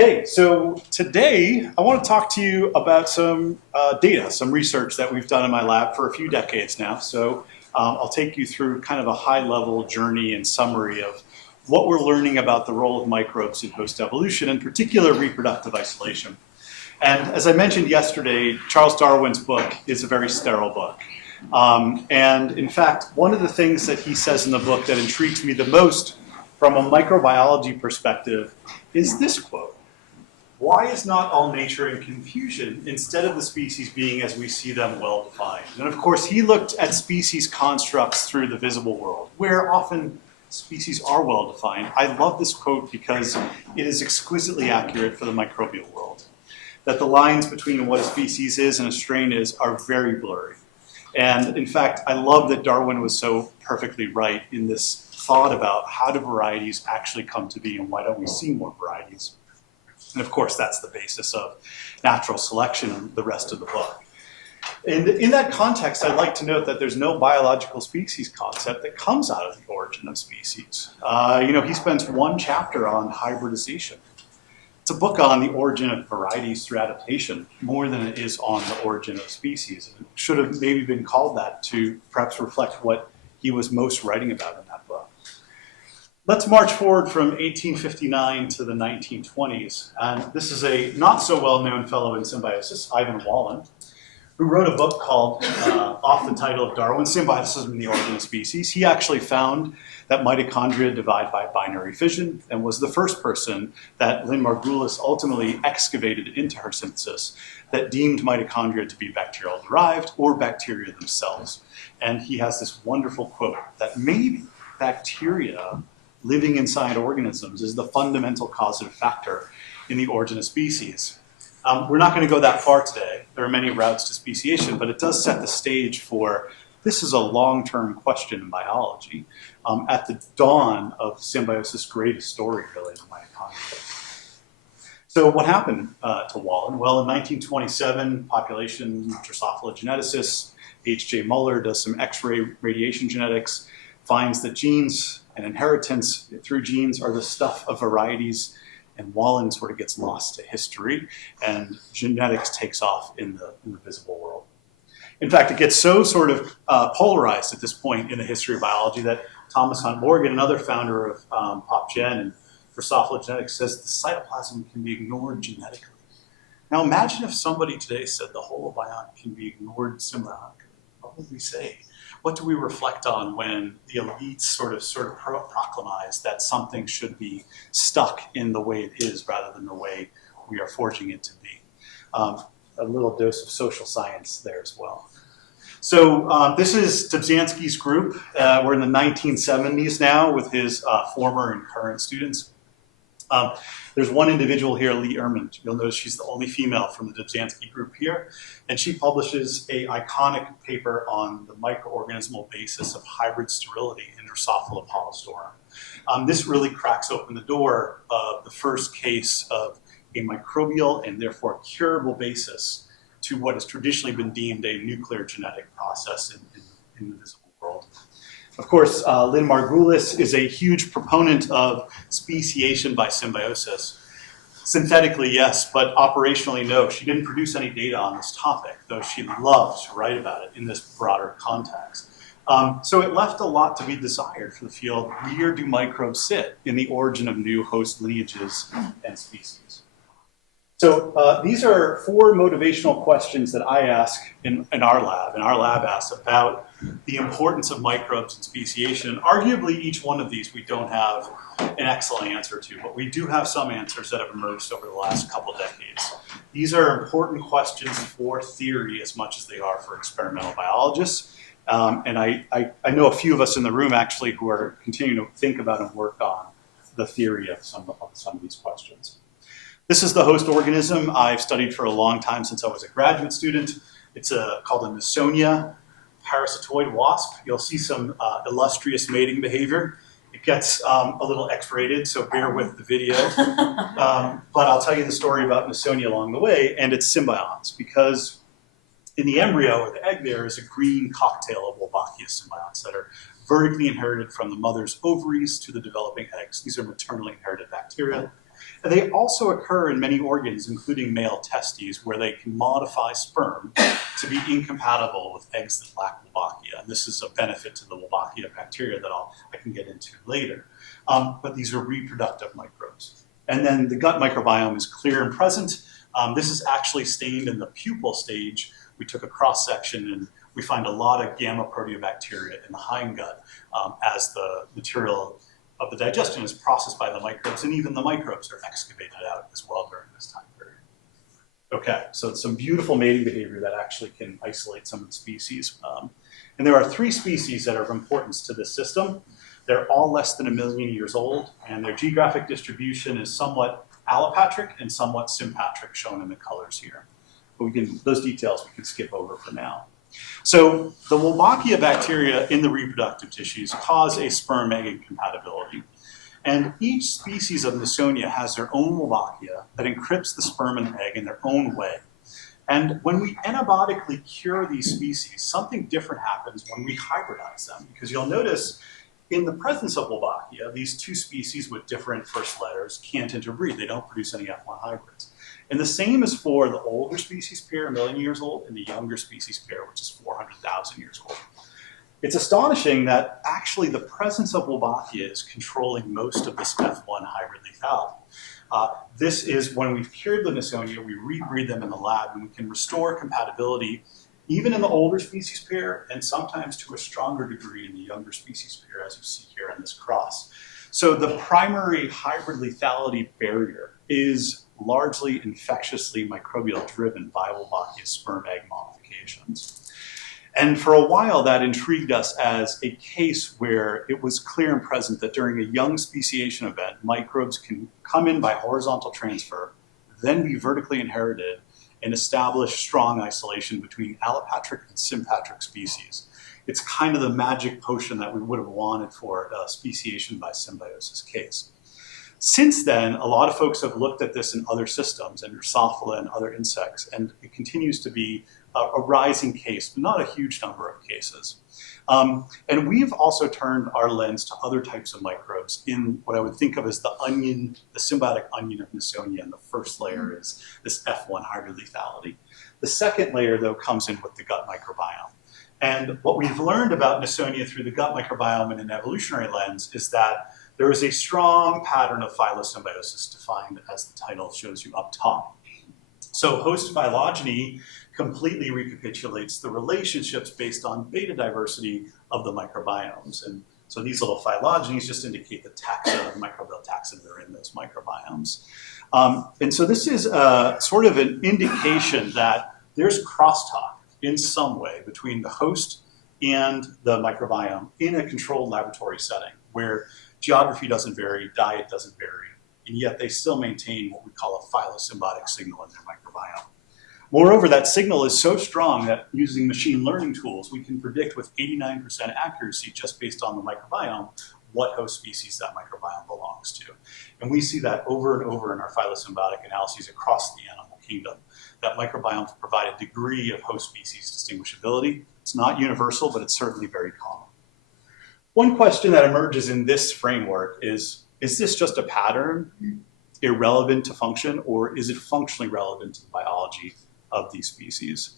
Hey, so today I want to talk to you about some data, some research that we've done in my lab for a few decades now. So I'll take you through kind of a high-level journey and summary of what we're learning about the role of microbes in host evolution, in particular reproductive isolation. And as I mentioned yesterday, Charles Darwin's book is a very sterile book. And in fact, one of the things that he says in the book that intrigues me the most from a microbiology perspective is this quote: "Why is not all nature in confusion instead of the species being as we see them well-defined?" And of course, he looked at species constructs through the visible world, where often species are well-defined. I love this quote because it is exquisitely accurate for the microbial world. That the lines between what a species is and a strain is are very blurry. And in fact, I love that Darwin was so perfectly right in this thought about how do varieties actually come to be and why don't we see more varieties. And of course, that's the basis of natural selection and the rest of the book. And in that context, I'd like to note that there's no biological species concept that comes out of the origin of species. He spends one chapter on hybridization. It's a book on the origin of varieties through adaptation more than it is on the origin of species. It should have maybe been called that to perhaps reflect what he was most writing about in that book. Let's march forward from 1859 to the 1920s. And this is a not so well-known fellow in symbiosis, Ivan Wallen, who wrote a book called, off the title of Darwin, Symbiosis and the Origin of Species. He actually found that mitochondria divide by binary fission and was the first person that Lynn Margulis ultimately excavated into her synthesis that deemed mitochondria to be bacterial derived or bacteria themselves. And he has this wonderful quote that maybe bacteria living inside organisms is the fundamental causative factor in the origin of species. We're not going to go that far today. There are many routes to speciation, but it does set the stage for this is a long-term question in biology at the dawn of symbiosis' greatest story, really, the mitochondria. So what happened to Wallen? Well, in 1927, population Drosophila geneticist H.J. Muller does some X-ray radiation genetics, finds that genes and inheritance through genes are the stuff of varieties, and Wallen sort of gets lost to history, and genetics takes off in the visible world. In fact, it gets so sort of polarized at this point in the history of biology that Thomas Hunt Morgan, another founder of PopGen and Drosophila genetics, says the cytoplasm can be ignored genetically. Now imagine if somebody today said the holobiont can be ignored symbiotically. What would we say? What do we reflect on when the elites sort of proclamize that something should be stuck in the way it is rather than the way we are forging it to be? A little dose of social science there as well. So this is Dobzhansky's group. We're in the 1970s now with his former and current students. There's one individual here, Lee Ehrman. You'll notice she's the only female from the Dobzhansky group here. And she publishes an iconic paper on the microorganismal basis of hybrid sterility in Drosophila polystorum. This really cracks open the door of the first case of a microbial and therefore curable basis to what has traditionally been deemed a nuclear genetic process in the visible world. Of course, Lynn Margulis is a huge proponent of speciation by symbiosis. Synthetically, yes, but operationally, no. She didn't produce any data on this topic, though she loved to write about it in this broader context. So it left a lot to be desired for the field. Where do microbes sit in the origin of new host lineages and species? So these are 4 motivational questions that I ask in our lab. And our lab asks about the importance of microbes and speciation. Arguably, each one of these we don't have an excellent answer to, but we do have some answers that have emerged over the last couple decades. These are important questions for theory as much as they are for experimental biologists. And I know a few of us in the room actually who are continuing to think about and work on the theory of some of these questions. This is the host organism I've studied for a long time since I was a graduate student. It's called a Nasonia parasitoid wasp. You'll see some illustrious mating behavior. It gets a little X-rated, so bear with the video. But I'll tell you the story about Nasonia along the way and its symbionts, because in the embryo or the egg there is a green cocktail of Wolbachia symbionts that are vertically inherited from the mother's ovaries to the developing eggs. These are maternally inherited bacteria. And they also occur in many organs, including male testes, where they can modify sperm to be incompatible with eggs that lack Wolbachia. And this is a benefit to the Wolbachia bacteria that I can get into later. But these are reproductive microbes. And then the gut microbiome is clear and present. This is actually stained in the pupal stage. We took a cross-section and we find a lot of gamma proteobacteria in the hindgut as the material of the digestion is processed by the microbes, and even the microbes are excavated out as well during this time period. Okay, so it's some beautiful mating behavior that actually can isolate some of the species. And there are 3 species that are of importance to this system. They're all less than 1 million years old, and their geographic distribution is somewhat allopatric and somewhat sympatric, shown in the colors here. But those details we can skip over for now. So the Wolbachia bacteria in the reproductive tissues cause a sperm-egg incompatibility. And each species of Nasonia has their own Wolbachia that encrypts the sperm and egg in their own way. And when we antibiotically cure these species, something different happens when we hybridize them. Because you'll notice in the presence of Wolbachia, these 2 species with different first letters can't interbreed. They don't produce any F1 hybrids. And the same is for the older species pair, 1 million years old, and the younger species pair, which is 400,000 years old. It's astonishing that actually the presence of Wolbachia is controlling most of this F1 hybrid lethality. This is when we've cured the Nasonia, we rebreed them in the lab, and we can restore compatibility even in the older species pair, and sometimes to a stronger degree in the younger species pair, as you see here in this cross. So the primary hybrid lethality barrier is largely infectiously microbial-driven by Wolbachia sperm-egg modifications. And for a while, that intrigued us as a case where it was clear and present that during a young speciation event, microbes can come in by horizontal transfer, then be vertically inherited, and establish strong isolation between allopatric and sympatric species. It's kind of the magic potion that we would have wanted for a speciation by symbiosis case. Since then, a lot of folks have looked at this in other systems, and Drosophila and other insects, and it continues to be a rising case, but not a huge number of cases. And we've also turned our lens to other types of microbes in what I would think of as the onion, the symbiotic onion of Nasonia, and the first layer is this F1 hybrid lethality. The second layer, though, comes in with the gut microbiome. And what we've learned about Nasonia through the gut microbiome in an evolutionary lens is that there is a strong pattern of phylosymbiosis defined as the title shows you up top. So host phylogeny completely recapitulates the relationships based on beta diversity of the microbiomes. And so these little phylogenies just indicate the taxa, the microbial taxa that are in those microbiomes. And so this is sort of an indication that there's crosstalk in some way between the host and the microbiome in a controlled laboratory setting where geography doesn't vary, diet doesn't vary, and yet they still maintain what we call a phylosymbiotic signal in their microbiome. Moreover, that signal is so strong that using machine learning tools, we can predict with 89% accuracy just based on the microbiome what host species that microbiome belongs to. And we see that over and over in our phylosymbiotic analyses across the animal kingdom, that microbiomes provide a degree of host species distinguishability. It's not universal, but it's certainly very common. One question that emerges in this framework is this just a pattern irrelevant to function, or is it functionally relevant to the biology of these species?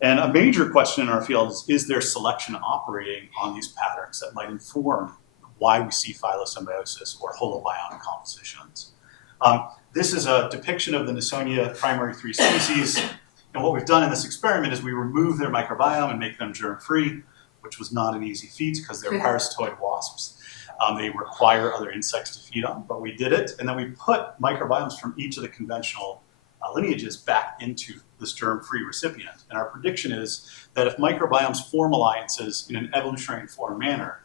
And a major question in our field is there selection operating on these patterns that might inform why we see phylosymbiosis or holobiontic compositions? This is a depiction of the Nasonia primary 3 species. And what we've done in this experiment is we remove their microbiome and make them germ-free, which was not an easy feat because they're parasitoid wasps. They require other insects to feed on, but we did it. And then we put microbiomes from each of the conventional lineages back into this germ-free recipient. And our prediction is that if microbiomes form alliances in an evolutionary informed manner,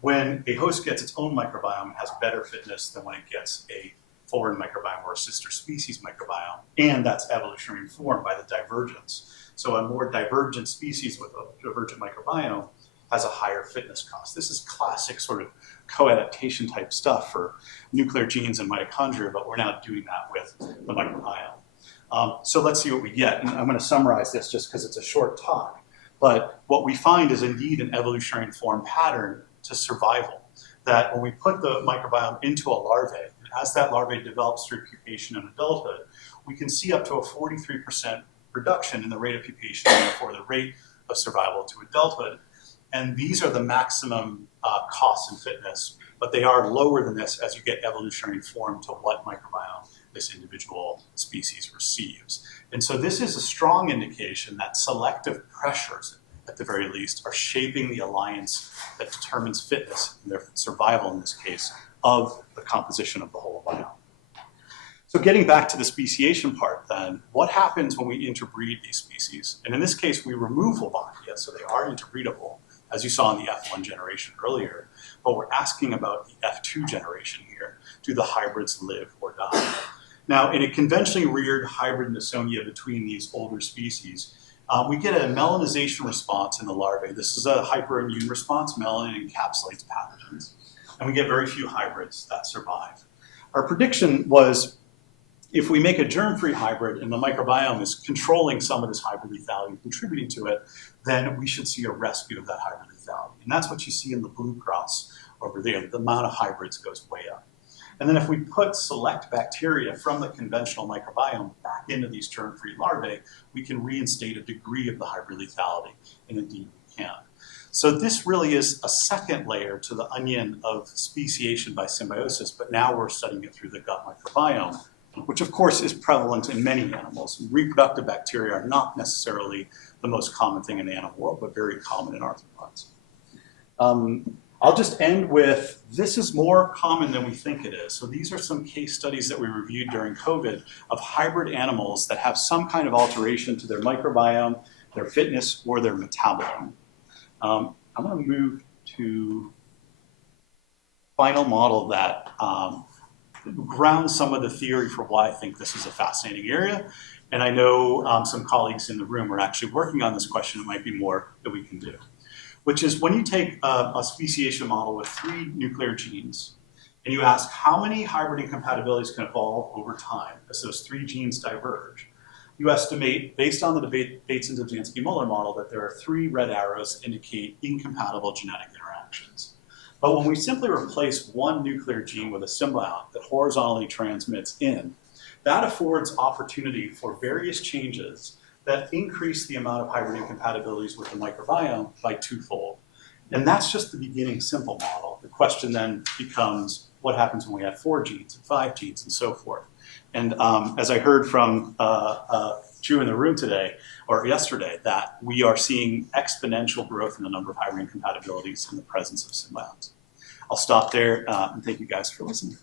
when a host gets its own microbiome, it has better fitness than when it gets a foreign microbiome or a sister species microbiome. And that's evolutionary informed by the divergence. So a more divergent species with a divergent microbiome has a higher fitness cost. This is classic sort of co-adaptation type stuff for nuclear genes and mitochondria, but we're now doing that with the microbiome. So let's see what we get. And I'm going to summarize this just because it's a short talk. But what we find is indeed an evolutionary informed pattern to survival. That when we put the microbiome into a larvae, as that larvae develops through pupation and adulthood, we can see up to a 43% reduction in the rate of pupation and therefore the rate of survival to adulthood. And these are the maximum costs in fitness, but they are lower than this as you get evolutionary form to what microbiome this individual species receives. And so this is a strong indication that selective pressures, at the very least, are shaping the alliance that determines fitness, and their survival in this case, of the composition of the holobiome. So getting back to the speciation part then, what happens when we interbreed these species? And in this case, we remove Wolbachia, so they are interbreedable, as you saw in the F1 generation earlier, but we're asking about the F2 generation here. Do the hybrids live or die? Now, in a conventionally reared hybrid Nasonia between these older species, we get a melanization response in the larvae. This is a hyperimmune response. Melanin encapsulates pathogens. And we get very few hybrids that survive. Our prediction was, if we make a germ-free hybrid and the microbiome is controlling some of this hybrid lethality, contributing to it, then we should see a rescue of that hybrid lethality. And that's what you see in the blue cross over there. The amount of hybrids goes way up. And then if we put select bacteria from the conventional microbiome back into these germ-free larvae, we can reinstate a degree of the hybrid lethality, and indeed we can. So this really is a second layer to the onion of speciation by symbiosis, but now we're studying it through the gut microbiome, which of course is prevalent in many animals. Reproductive bacteria are not necessarily the most common thing in the animal world, but very common in arthropods. I'll just end with, this is more common than we think it is. So these are some case studies that we reviewed during COVID of hybrid animals that have some kind of alteration to their microbiome, their fitness, or their metabolism. I'm going to move to final model that grounds some of the theory for why I think this is a fascinating area. And I know some colleagues in the room are actually working on this question. It might be more that we can do, which is when you take a speciation model with 3 nuclear genes, and you ask how many hybrid incompatibilities can evolve over time as those 3 genes diverge, you estimate, based on the Bates and Dubzansky-Muller model, that there are 3 red arrows that indicate incompatible genetic interactions. But when we simply replace 1 nuclear gene with a symbiont that horizontally transmits in, that affords opportunity for various changes that increase the amount of hybrid incompatibilities with the microbiome by 2-fold. And that's just the beginning simple model. The question then becomes, what happens when we have 4 genes and 5 genes and so forth? And as I heard from Drew in the room today, or yesterday, that we are seeing exponential growth in the number of hybrid incompatibilities in the presence of symbionts. I'll stop there and thank you guys for listening.